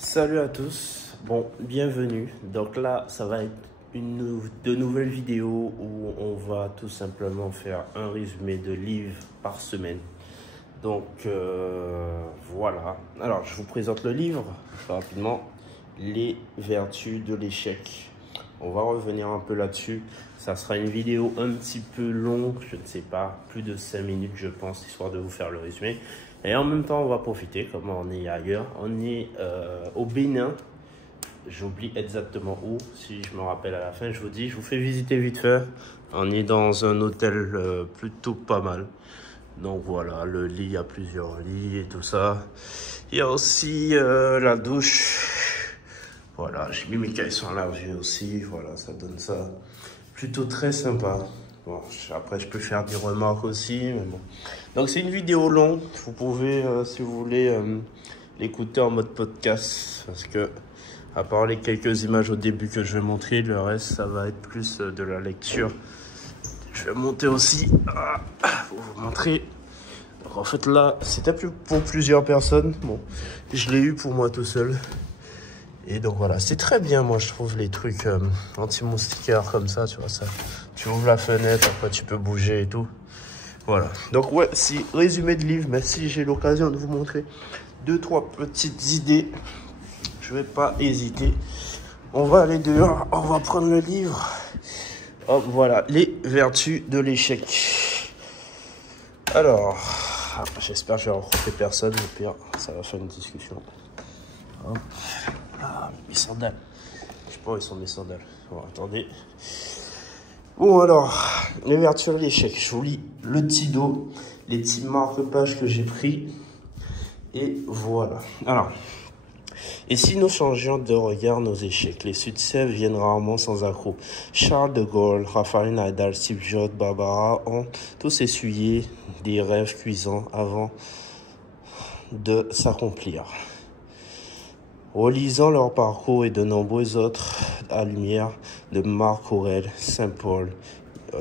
Salut à tous, bon, bienvenue. Donc là, ça va être de nouvelles vidéos où on va tout simplement faire un résumé de livres par semaine. Donc voilà. Alors, je vous présente le livre rapidement. Les vertus de l'échec. On va revenir un peu là-dessus. Ça sera une vidéo un petit peu longue, je ne sais pas, plus de 5 minutes je pense, histoire de vous faire le résumé. Et en même temps, on va profiter, comme on est ailleurs. On est au Bénin. J'oublie exactement où, si je me rappelle à la fin, je vous dis, je vous fais visiter vite fait. On est dans un hôtel plutôt pas mal. Donc voilà, le lit, il y a plusieurs lits et tout ça. Il y a aussi la douche. Voilà, j'ai mis mes caleçons à laver aussi. Voilà, ça donne ça plutôt très sympa. Bon, après, je peux faire des remarques aussi, mais bon. Donc, c'est une vidéo longue. Vous pouvez, si vous voulez, l'écouter en mode podcast. Parce que, à part les quelques images au début que je vais montrer, le reste, ça va être plus de la lecture. Je vais monter aussi pour vous montrer. Donc, en fait, là, c'était pour plusieurs personnes. Bon, je l'ai eu pour moi tout seul. Et donc voilà, c'est très bien, moi je trouve les trucs anti-moustiquaires comme ça, tu vois ça. Tu ouvres la fenêtre, après tu peux bouger et tout. Voilà, donc ouais, c'est résumé de livre, mais si j'ai l'occasion de vous montrer 2-3 petites idées, je vais pas hésiter. On va aller dehors, on va prendre le livre. Hop, voilà, les vertus de l'échec. Alors, j'espère que je vais rencontrer personne, au pire, ça va faire une discussion. Hop. Ah, mes sandales. Je sais pas où ils sont mes sandales. Bon, attendez. Bon, alors, les vertus de l'échec. Je vous lis le petit dos, les petits marque-pages que j'ai pris. Et voilà. Alors, et si nous changions de regard nos échecs, les succès viennent rarement sans accroc. Charles de Gaulle, Rafael Nadal, Steve Jobs, Barbara ont tous essuyé des rêves cuisants avant de s'accomplir. Relisant leur parcours et de nombreux autres à lumière de Marc Aurèle, Saint-Paul,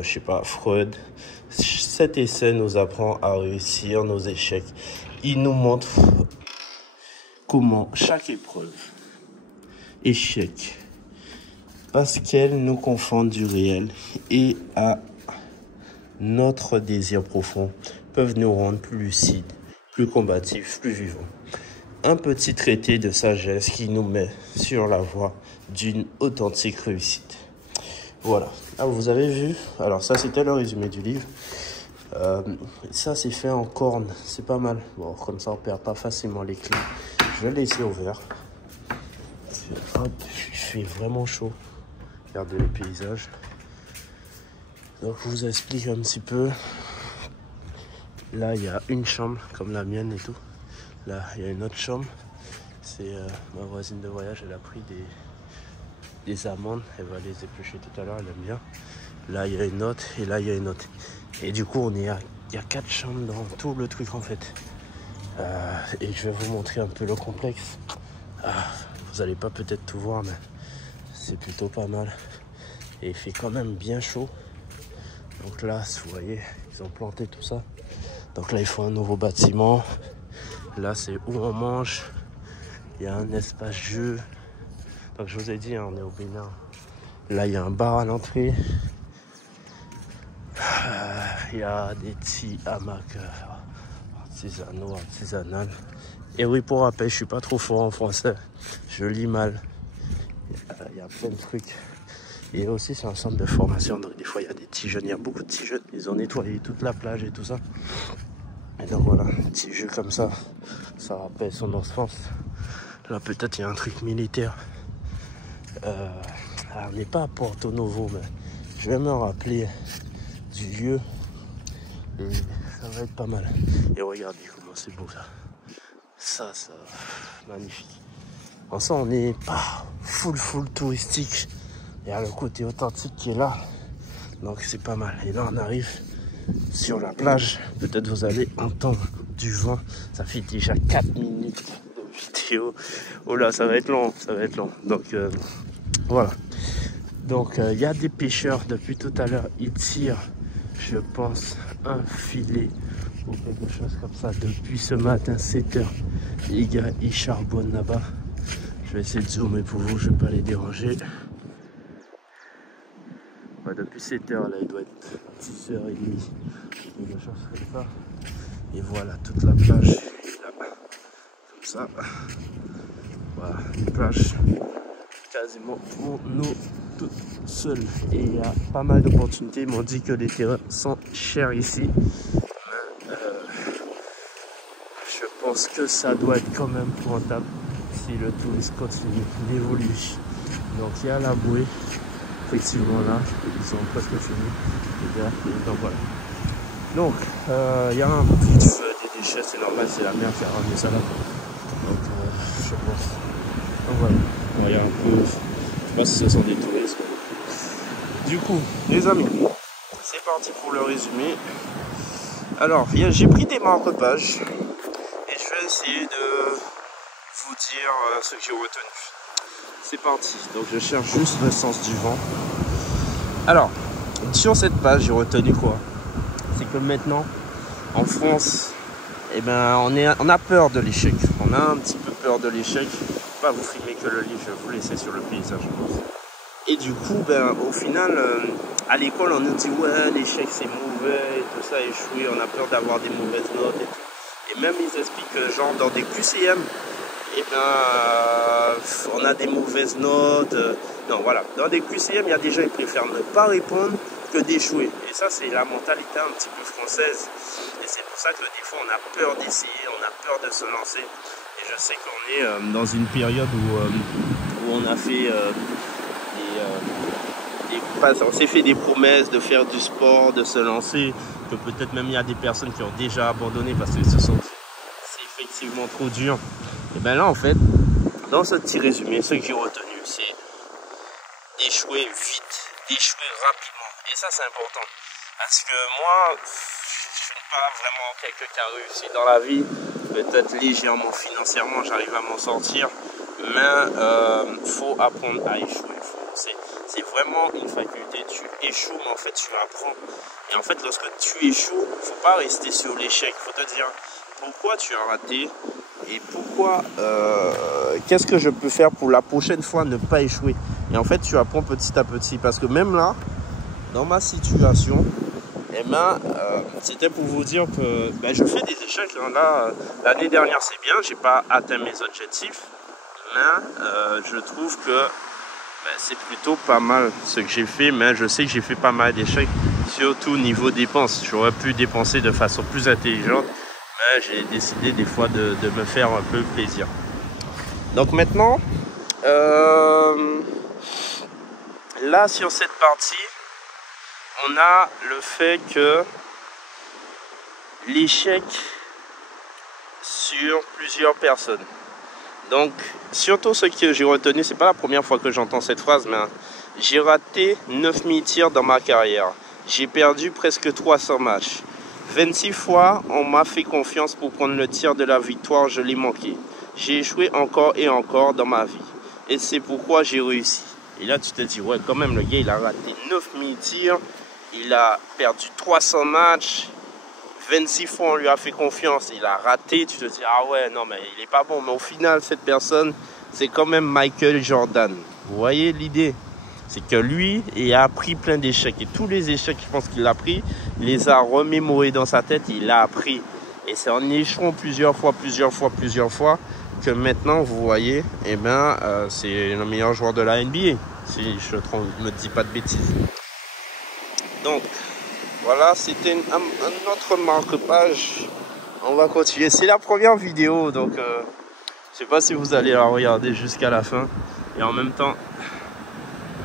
je sais pas, Freud, cet essai nous apprend à réussir nos échecs. Il nous montre comment chaque épreuve, échec, parce qu'elle nous confond du réel et à notre désir profond, peuvent nous rendre plus lucides, plus combatifs, plus vivants. Un petit traité de sagesse qui nous met sur la voie d'une authentique réussite. Voilà. Ah, vous avez vu? Alors ça, c'était le résumé du livre. Ça, c'est fait en corne. C'est pas mal. Bon, comme ça, on perd pas facilement les clés. Je vais laisser ouvert. Hop, il fait vraiment chaud. Regardez le paysage. Donc, je vous explique un petit peu. Là, il y a une chambre comme la mienne et tout. Là, il y a une autre chambre. C'est ma voisine de voyage. Elle a pris des amandes. Elle va les éplucher tout à l'heure. Elle aime bien. Là, il y a une autre. Et là, il y a une autre. Et du coup, il y a 4 chambres dans tout le truc, en fait. Et je vais vous montrer un peu le complexe. Vous n'allez pas peut-être tout voir, mais c'est plutôt pas mal. Et il fait quand même bien chaud. Donc là, vous voyez, ils ont planté tout ça. Donc là, il faut un nouveau bâtiment. Là, c'est où on mange. Il y a un espace jeu. Donc, je vous ai dit, hein, on est au Bénin. Là, il y a un bar à l'entrée. Il y a des petits hamacs artisanales. Et oui, pour rappel, je suis pas trop fort en français. Je lis mal. Il y a plein de trucs. Et aussi, c'est un centre de formation. Donc, des fois, il y a des petits jeunes. Il y a beaucoup de petits jeunes. Ils ont nettoyé toute la plage et tout ça. Et donc voilà, un petit jeu comme ça, ça rappelle son enfance. Là peut-être il y a un truc militaire. On n'est pas à Porto Novo, mais je vais me rappeler du lieu. Et ça va être pas mal. Et regardez comment c'est beau ça. Ça, magnifique. En ça, on n'est pas full touristique. Il y a le côté authentique qui est là. Donc c'est pas mal. Et là on arrive sur la plage, peut-être vous allez entendre du vent. Ça fait déjà 4 minutes de vidéo. Oh là, ça va être long, Donc voilà. Donc il y a des pêcheurs depuis tout à l'heure. Ils tirent, je pense, un filet ou quelque chose comme ça depuis ce matin 7 h. Les gars, ils charbonnent là-bas. Je vais essayer de zoomer pour vous, je vais pas les déranger. Ouais, depuis 7h là, il doit être 10h30. Il y a des choses comme ça. Et voilà toute la plage. Là, comme ça. Voilà, une plage quasiment pour nous tout seuls. Et il y a pas mal d'opportunités. Ils m'ont dit que les terrains sont chers ici. Mais je pense que ça doit être quand même rentable si le tourisme continue d'évoluer. Donc il y a la bouée. Effectivement là, ils sont presque finis. Donc voilà. Donc il y a un petit feu des déchets, c'est normal, c'est la mer qui a ramené ça là. Donc je pense. Donc voilà. Il y a un peu. Je sais pas si ce sont des touristes. Du coup, les amis, c'est parti pour le résumé. Alors, j'ai pris des marque-pages et je vais essayer de vous dire ce que j'ai retenu. C'est parti. Donc je cherche juste le sens du vent. Alors, sur cette page, j'ai retenu quoi? C'est que maintenant, en France, eh ben, on a peur de l'échec. On a un petit peu peur de l'échec. Je ne vais pas vous filmer que le livre, je vais vous laisser sur le paysage. Et du coup, ben, au final, à l'école, on nous dit ouais, l'échec c'est mauvais, et tout ça, échouer, on a peur d'avoir des mauvaises notes et tout. Et même ils expliquent que genre dans des QCM, eh ben, on a des mauvaises notes. Non, voilà. Dans des QCM, il y a des gens qui préfèrent ne pas répondre que d'échouer. Et ça, c'est la mentalité un petit peu française. Et c'est pour ça que des fois, on a peur d'essayer, on a peur de se lancer. Et je sais qu'on est dans une période où on a fait on s'est fait des promesses de faire du sport, de se lancer. Que peut-être même il y a des personnes qui ont déjà abandonné parce que c'est effectivement trop dur. Et bien là, en fait, dans ce petit résumé, ce que j'ai retenu, c'est d'échouer vite, d'échouer rapidement. Et ça, c'est important. Parce que moi, je suis pas vraiment quelqu'un qui a réussi dans la vie. Peut-être légèrement, financièrement, j'arrive à m'en sortir. Mais faut apprendre à échouer. C'est vraiment une faculté. Tu échoues, mais en fait, tu apprends. Et en fait, lorsque tu échoues, faut pas rester sur l'échec. Faut te dire pourquoi tu as raté et pourquoi, qu'est-ce que je peux faire pour la prochaine fois ne pas échouer. Et en fait, tu apprends petit à petit. Parce que même là, dans ma situation, eh ben, c'était pour vous dire que ben, je fais des échecs. Hein. Là, l'année dernière, c'est bien, j'ai pas atteint mes objectifs. Mais je trouve que ben, c'est plutôt pas mal ce que j'ai fait. Mais je sais que j'ai fait pas mal d'échecs, surtout niveau dépenses. J'aurais pu dépenser de façon plus intelligente. Mais j'ai décidé des fois de me faire un peu plaisir. Donc maintenant, là, sur cette partie, on a le fait que l'échec sur plusieurs personnes. Donc, surtout ce que j'ai retenu, c'est pas la première fois que j'entends cette phrase, mais j'ai raté 9000 tirs dans ma carrière. J'ai perdu presque 300 matchs. 26 fois, on m'a fait confiance pour prendre le tir de la victoire, je l'ai manqué. J'ai échoué encore et encore dans ma vie. Et c'est pourquoi j'ai réussi. Et là, tu te dis, ouais, quand même, le gars, il a raté 9000 tirs. Il a perdu 300 matchs. 26 fois, on lui a fait confiance. Il a raté. Tu te dis, ah ouais, non, mais il est pas bon. Mais au final, cette personne, c'est quand même Michael Jordan. Vous voyez l'idée? C'est que lui, il a appris plein d'échecs. Et tous les échecs, je pense qu'il a pris, il les a remémorés dans sa tête. Il a appris. Et c'est en échouant plusieurs fois que maintenant, vous voyez, eh ben, c'est le meilleur joueur de la NBA. Si je ne me dis pas de bêtises. Donc, voilà, c'était un autre marque-page. On va continuer. C'est la première vidéo, donc je ne sais pas si vous allez la regarder jusqu'à la fin. Et en même temps,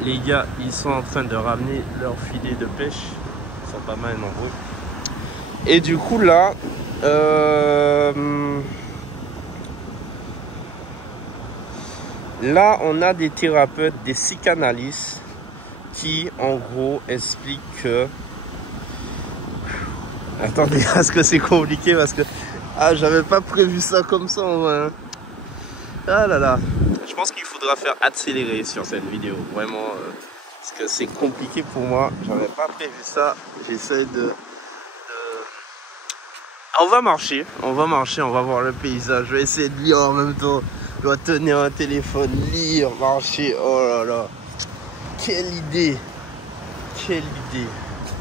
les gars, ils sont en train de ramener leur filet de pêche. Ils sont pas mal nombreux. Et du coup, là, là, on a des thérapeutes, des psychanalystes qui, en gros, expliquent que... Attendez, est-ce que c'est compliqué parce que... Ah, j'avais pas prévu ça comme ça, ouais. Ah là là. Je pense qu'il faudra faire accélérer sur cette vidéo, vraiment. Parce que c'est compliqué pour moi. J'avais pas prévu ça. J'essaie de... On va marcher, on va voir le paysage. Je vais essayer de lire en même temps. Je dois tenir un téléphone, lire, marcher. Oh là là. Quelle idée. Quelle idée.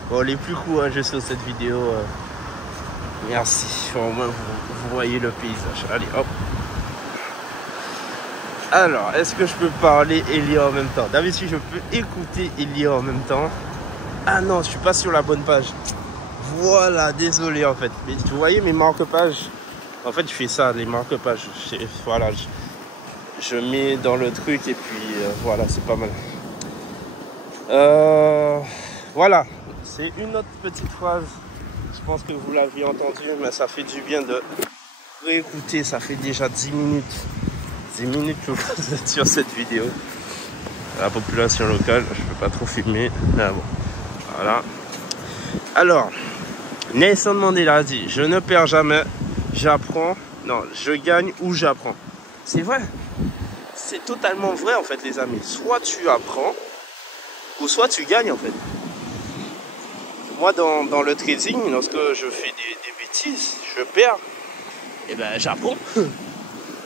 Bon, les plus courageux sur cette vidéo. Merci. Au moins, vous voyez le paysage. Allez, hop. Alors, est-ce que je peux parler et lire en même temps? D'habitude, je peux écouter et lire en même temps. Ah non, je suis pas sur la bonne page. Voilà, désolé en fait. Mais vous voyez mes marque-pages? En fait, je fais ça, les marque-pages. Voilà, je mets dans le truc et puis voilà, c'est pas mal. Voilà, c'est une autre petite phrase. Je pense que vous l'aviez entendu, mais ça fait du bien de réécouter. Ça fait déjà 10 minutes. 10 minutes que vous êtes sur cette vidéo. La population locale, je ne peux pas trop filmer. Mais bon, voilà. Alors, Nelson Mandela a dit, je ne perds jamais, j'apprends. Non, je gagne ou j'apprends. C'est vrai. C'est totalement vrai en fait les amis. Soit tu apprends, ou soit tu gagnes en fait. Moi dans le trading, lorsque je fais des bêtises, je perds, et ben j'apprends.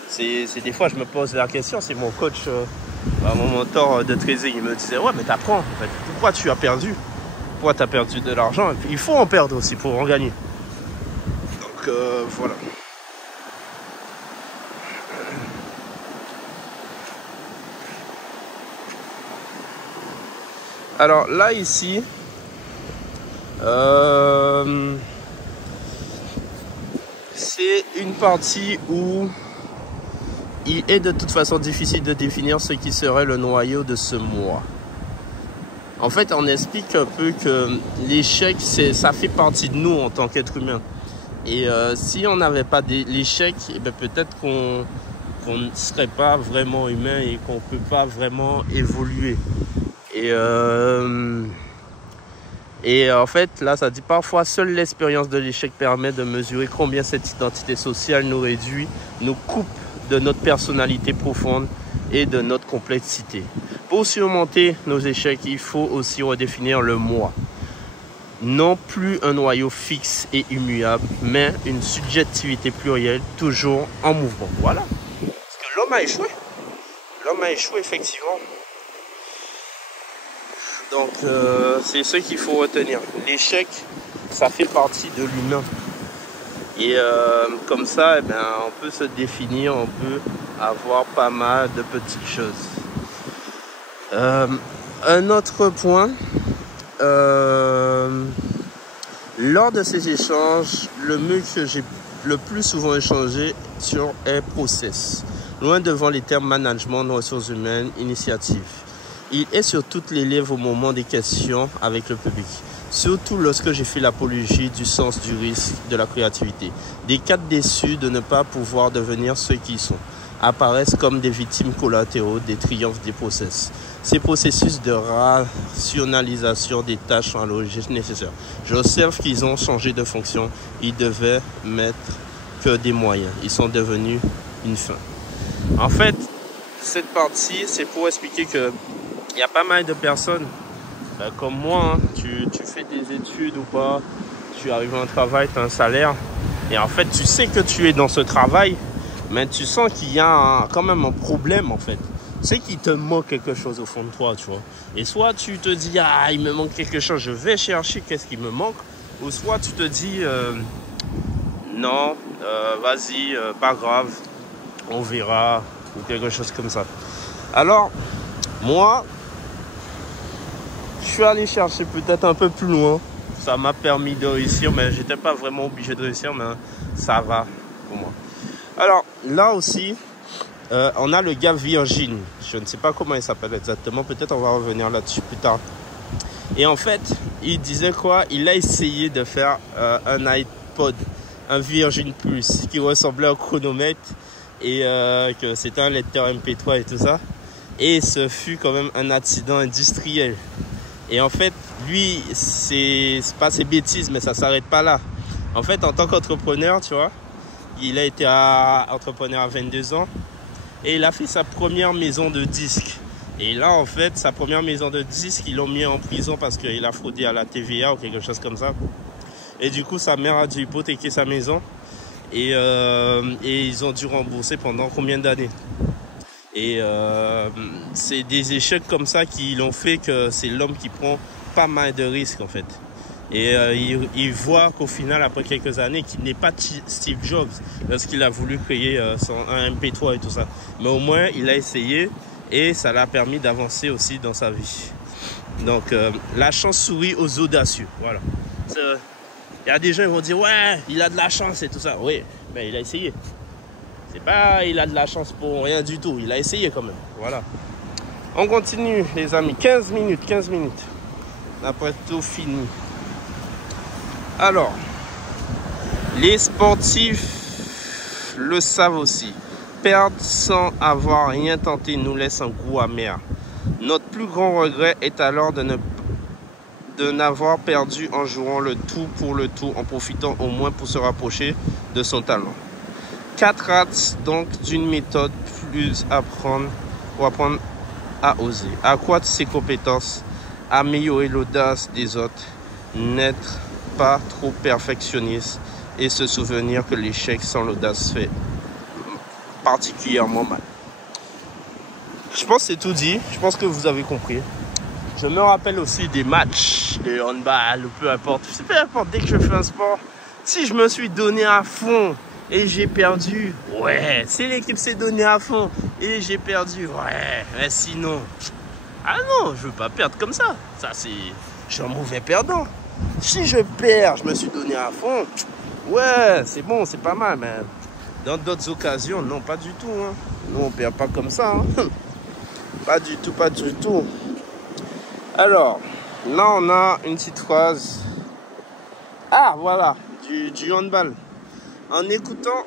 C'est des fois je me pose la question, c'est mon coach, mon mentor de trading, il me disait ouais mais t'apprends en fait. Pourquoi tu as perdu? Pourquoi tu as perdu de l'argent? Et puis il faut en perdre aussi pour en gagner. Donc voilà. Alors là ici, c'est une partie où il est de toute façon difficile de définir ce qui serait le noyau de ce moi. En fait, on explique un peu que l'échec, ça fait partie de nous en tant qu'être humain. Et si on n'avait pas l'échec, eh ben peut-être qu'on ne serait pas vraiment humain et qu'on ne peut pas vraiment évoluer. Et en fait, là, ça dit parfois, seule l'expérience de l'échec permet de mesurer combien cette identité sociale nous réduit, nous coupe de notre personnalité profonde et de notre complexité. Pour surmonter nos échecs, il faut aussi redéfinir le moi. Non plus un noyau fixe et immuable, mais une subjectivité plurielle, toujours en mouvement. Voilà. Parce que l'homme a échoué. L'homme a échoué, effectivement. Donc, c'est ce qu'il faut retenir. L'échec, ça fait partie de l'humain. Et comme ça, eh ben, on peut se définir, on peut avoir pas mal de petites choses. Un autre point, lors de ces échanges, le mot que j'ai le plus souvent échangé sur est process. Loin devant les termes management, ressources humaines, initiative. Il est sur toutes les lèvres au moment des questions avec le public. Surtout lorsque j'ai fait l'apologie du sens du risque, de la créativité. Des cas déçus de ne pas pouvoir devenir ceux qui sont apparaissent comme des victimes collatéraux des triomphes des process. Ces processus de rationalisation des tâches sont à l'origine nécessaires. J'observe qu'ils ont changé de fonction. Ils devaient mettre que des moyens. Ils sont devenus une fin. En fait, cette partie, c'est pour expliquer que il y a pas mal de personnes comme moi, hein, tu fais des études ou pas, tu arrives à un travail, tu as un salaire, et en fait tu sais que tu es dans ce travail, mais tu sens qu'il y a quand même un problème en fait. Tu sais qu'il te manque quelque chose au fond de toi, tu vois. Et soit tu te dis, ah il me manque quelque chose, je vais chercher qu'est-ce qui me manque, ou soit tu te dis, non, vas-y, pas grave, on verra, ou quelque chose comme ça. Alors, moi, je suis allé chercher peut-être un peu plus loin. Ça m'a permis de réussir, mais j'étais pas vraiment obligé de réussir, mais ça va pour moi. Alors, là aussi, on a le gars Virgin. Je ne sais pas comment il s'appelle exactement. Peut-être on va revenir là-dessus plus tard. Et en fait, il disait quoi? Il a essayé de faire un iPod, un Virgin Plus, qui ressemblait à un chronomètre et que c'était un lecteur MP3 et tout ça. Et ce fut quand même un accident industriel. Et en fait, lui, c'est pas ses bêtises, mais ça s'arrête pas là. En fait, en tant qu'entrepreneur, tu vois, il a été entrepreneur à 22 ans et il a fait sa première maison de disques. Et là, en fait, sa première maison de disques, ils l'ont mis en prison parce qu'il a fraudé à la TVA ou quelque chose comme ça. Et du coup, sa mère a dû hypothéquer sa maison et ils ont dû rembourser pendant combien d'années? Et c'est des échecs comme ça qui l'ont fait que c'est l'homme qui prend pas mal de risques en fait. Et il voit qu'au final, après quelques années, qu'il n'est pas Steve Jobs lorsqu'il a voulu créer un MP3 et tout ça. Mais au moins, il a essayé et ça l'a permis d'avancer aussi dans sa vie. Donc, la chance sourit aux audacieux. Voilà. Il y a des gens qui vont dire, ouais, il a de la chance et tout ça. Oui, mais il a essayé. C'est pas il a de la chance pour rien du tout. Il a essayé quand même. Voilà. On continue, les amis. 15 minutes. Après tout fini. Alors, les sportifs le savent aussi. Perdre sans avoir rien tenté nous laisse un goût amer. Notre plus grand regret est alors de n'avoir perdu en jouant le tout pour le tout, en profitant au moins pour se rapprocher de son talent. 4 axes donc d'une méthode plus pour apprendre à oser, accroître ses compétences, améliorer l'audace des autres, n'être pas trop perfectionniste et se souvenir que l'échec sans l'audace fait particulièrement mal. Je pense que c'est tout dit, je pense que vous avez compris. Je me rappelle aussi des matchs de handball ou peu importe, dès que je fais un sport, si je me suis donné à fond et j'ai perdu, ouais, si l'équipe s'est donnée à fond et j'ai perdu, ouais, mais sinon, ah non, je veux pas perdre comme ça, je suis un mauvais perdant. Si je perds, je me suis donné à fond, ouais, c'est bon, c'est pas mal, mais dans d'autres occasions, non, pas du tout, hein. Nous, on perd pas comme ça, hein. Pas du tout. Alors, là, on a une petite phrase. Ah, voilà, du handball. En écoutant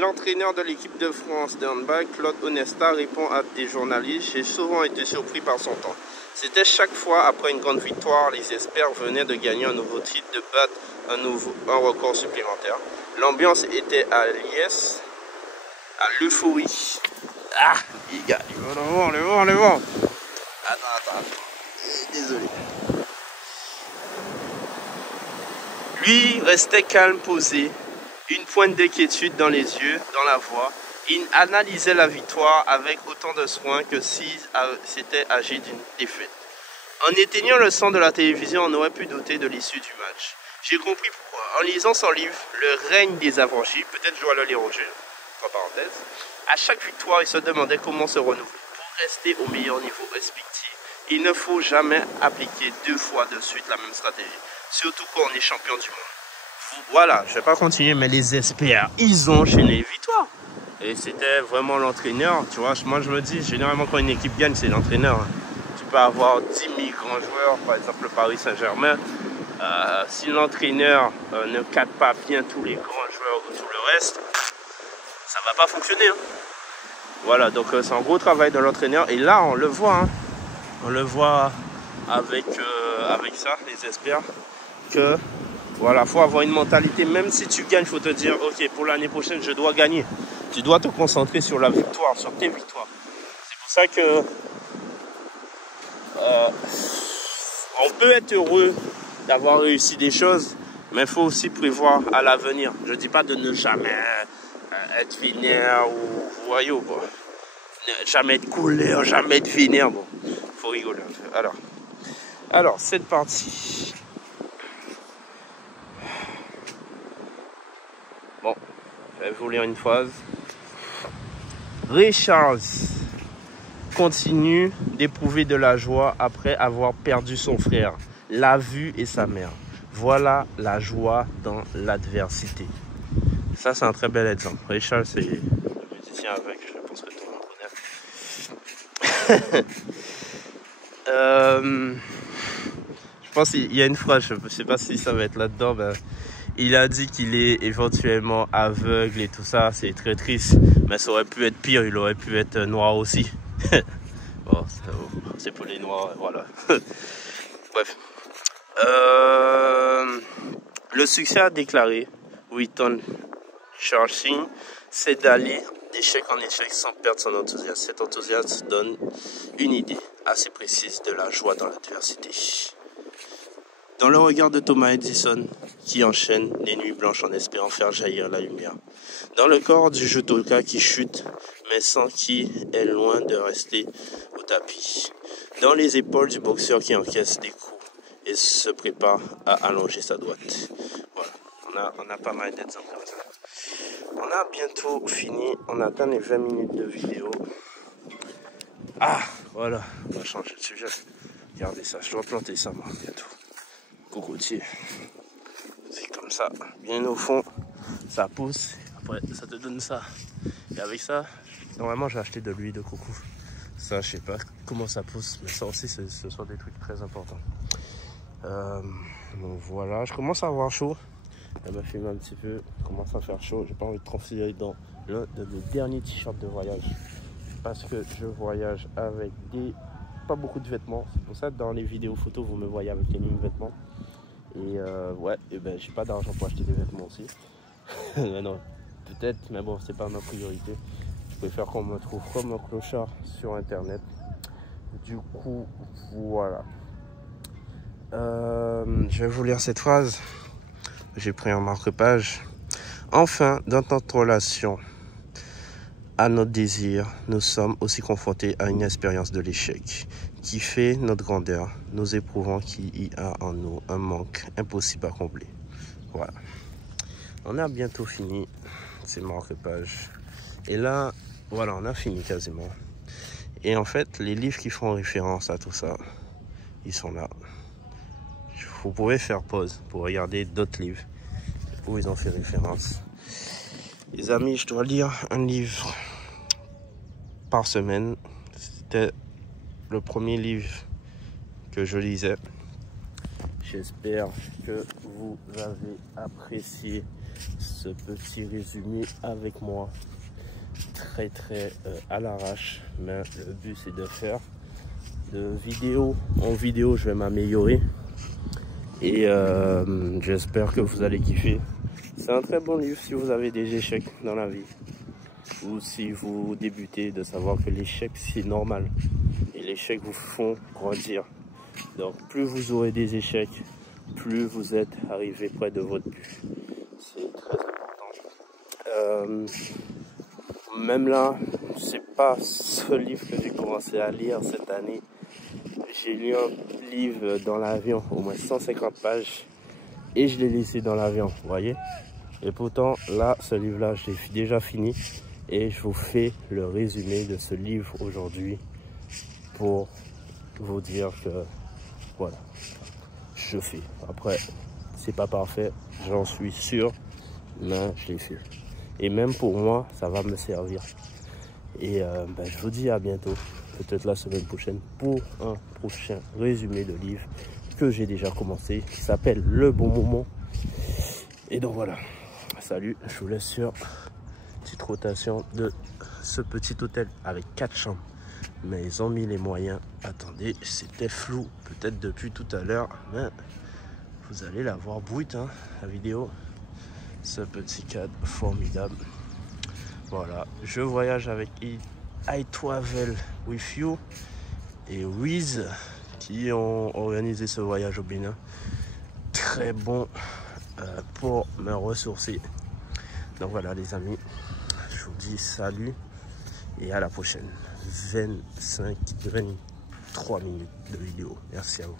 l'entraîneur de l'équipe de France de handball, Claude Onesta, répond à des journalistes, j'ai souvent été surpris par son temps. C'était chaque fois après une grande victoire, les experts venaient de gagner un nouveau titre, de battre un record supplémentaire. L'ambiance était à liesse, à l'euphorie. Ah, les gars, le vent. Attends. Désolé. Lui restait calme, posé, une pointe d'inquiétude dans les yeux, dans la voix. Il analysait la victoire avec autant de soin que si c'était agi d'une défaite. En éteignant le son de la télévision, on aurait pu douter de l'issue du match. J'ai compris pourquoi. En lisant son livre, Le règne des affranchis, peut-être je dois le lire au jeu, entre parenthèses, à chaque victoire, il se demandait comment se renouveler. Pour rester au meilleur niveau respectif, il ne faut jamais appliquer 2 fois de suite la même stratégie, surtout quand on est champion du monde. Voilà, je ne vais pas continuer, mais les experts, ils ont enchaîné les victoires. Et c'était vraiment l'entraîneur, tu vois. Moi, je me dis, généralement, quand une équipe gagne, c'est l'entraîneur. Tu peux avoir 10 000 grands joueurs, par exemple le Paris Saint-Germain. Si l'entraîneur ne cadre pas bien tous les grands joueurs ou tout le reste, ça ne va pas fonctionner. Hein. Voilà, donc c'est un gros travail de l'entraîneur. Et là, on le voit. Hein. On le voit avec ça, les experts, que voilà, faut avoir une mentalité. Même si tu gagnes, il faut te dire, ok, pour l'année prochaine, je dois gagner. Tu dois te concentrer sur la victoire, sur tes victoires. C'est pour ça que on peut être heureux d'avoir réussi des choses, mais il faut aussi prévoir à l'avenir. Je ne dis pas de ne jamais être vénère ou voyou, quoi. Jamais être colère, jamais être vénère, bon. Faut rigoler un peu. Alors, cette partie. Bon, je vais vous lire une phrase. Ray Charles continue d'éprouver de la joie après avoir perdu son frère, l'a vu et sa mère. Voilà la joie dans l'adversité. Ça, c'est un très bel exemple. Ray Charles, c'est le musicien avec, je pense que tout le monde connaît. Je pense qu'il y a une phrase, je ne sais pas si ça va être là-dedans, mais il a dit qu'il est éventuellement aveugle et tout ça, c'est très triste, mais ça aurait pu être pire, il aurait pu être noir aussi. Bon, c'est pour les noirs, voilà. Bref. Le succès a déclaré Wynton Churchill, c'est d'aller d'échec en échec sans perdre son enthousiasme. Cet enthousiasme donne une idée assez précise de la joie dans l'adversité. Dans le regard de Thomas Edison, qui enchaîne les nuits blanches en espérant faire jaillir la lumière. Dans le corps du judoka qui chute, mais sans qui est loin de rester au tapis. Dans les épaules du boxeur qui encaisse des coups et se prépare à allonger sa droite. Voilà, on a pas mal d'exemples comme ça. On a bientôt fini, on atteint les 20 minutes de vidéo. Ah, voilà, on va changer de sujet. Regardez ça, je dois planter ça moi bientôt. Cocotier. C'est comme ça, bien au fond, ça pousse. Après, ça te donne ça. Et avec ça, normalement, j'ai acheté de l'huile de coco. Ça, je sais pas comment ça pousse, mais ça aussi, ce sont des trucs très importants. Donc voilà, je commence à avoir chaud. Elle m'a filmé un petit peu, je commence à faire chaud. J'ai pas envie de transpirer dans l'un de mes derniers t-shirts de voyage. Parce que je voyage avec pas beaucoup de vêtements. C'est pour ça que dans les vidéos photos, vous me voyez avec les mêmes vêtements. Et ouais, et ben j'ai pas d'argent pour acheter des vêtements aussi. Non, peut-être, mais bon, c'est pas ma priorité. Je préfère qu'on me trouve comme un clochard sur internet. Du coup, voilà. Je vais vous lire cette phrase. J'ai pris un marque-page. Enfin, dans notre relation à notre désir, nous sommes aussi confrontés à une expérience de l'échec qui fait notre grandeur. Nous éprouvons qu'il y a en nous un manque impossible à combler. Voilà. On a bientôt fini ces marque-pages. Et là, voilà, on a fini quasiment. Et en fait, les livres qui font référence à tout ça, ils sont là. Vous pouvez faire pause pour regarder d'autres livres où ils ont fait référence. Les amis, je dois lire un livre par semaine. C'était le premier livre que je lisais. J'espère que vous avez apprécié ce petit résumé avec moi. Très à l'arrache, mais le but c'est de faire de vidéo en vidéo. Je vais m'améliorer et j'espère que vous allez kiffer. C'est un très bon livre si vous avez des échecs dans la vie ou si vous débutez, de savoir que l'échec c'est normal et l'échec vous font grandir. Donc plus vous aurez des échecs, plus vous êtes arrivé près de votre but. C'est très important. Même là, c'est pas ce livre que j'ai commencé à lire cette année. J'ai lu un livre dans l'avion, au moins 150 pages, et je l'ai laissé dans l'avion, vous voyez. Et pourtant, là, ce livre-là, je l'ai déjà fini, et je vous fais le résumé de ce livre aujourd'hui pour vous dire que, voilà, je fais. Après, c'est pas parfait, j'en suis sûr, mais je l'ai fait. Et même pour moi, ça va me servir. Et je vous dis à bientôt, peut-être la semaine prochaine, pour un prochain résumé de livre que j'ai déjà commencé, qui s'appelle Le Bon Moment. Et donc voilà, salut, je vous laisse sur petite rotation de ce petit hôtel avec 4 chambres. Mais ils ont mis les moyens. Attendez, c'était flou, peut-être depuis tout à l'heure, mais vous allez la voir brute, hein, la vidéo. Ce petit cadre formidable. Voilà, je voyage avec I Travel With You et Wiz qui ont organisé ce voyage au Bénin. Très bon pour me ressourcer. Donc voilà les amis, je vous dis salut et à la prochaine. 23 minutes de vidéo. Merci à vous.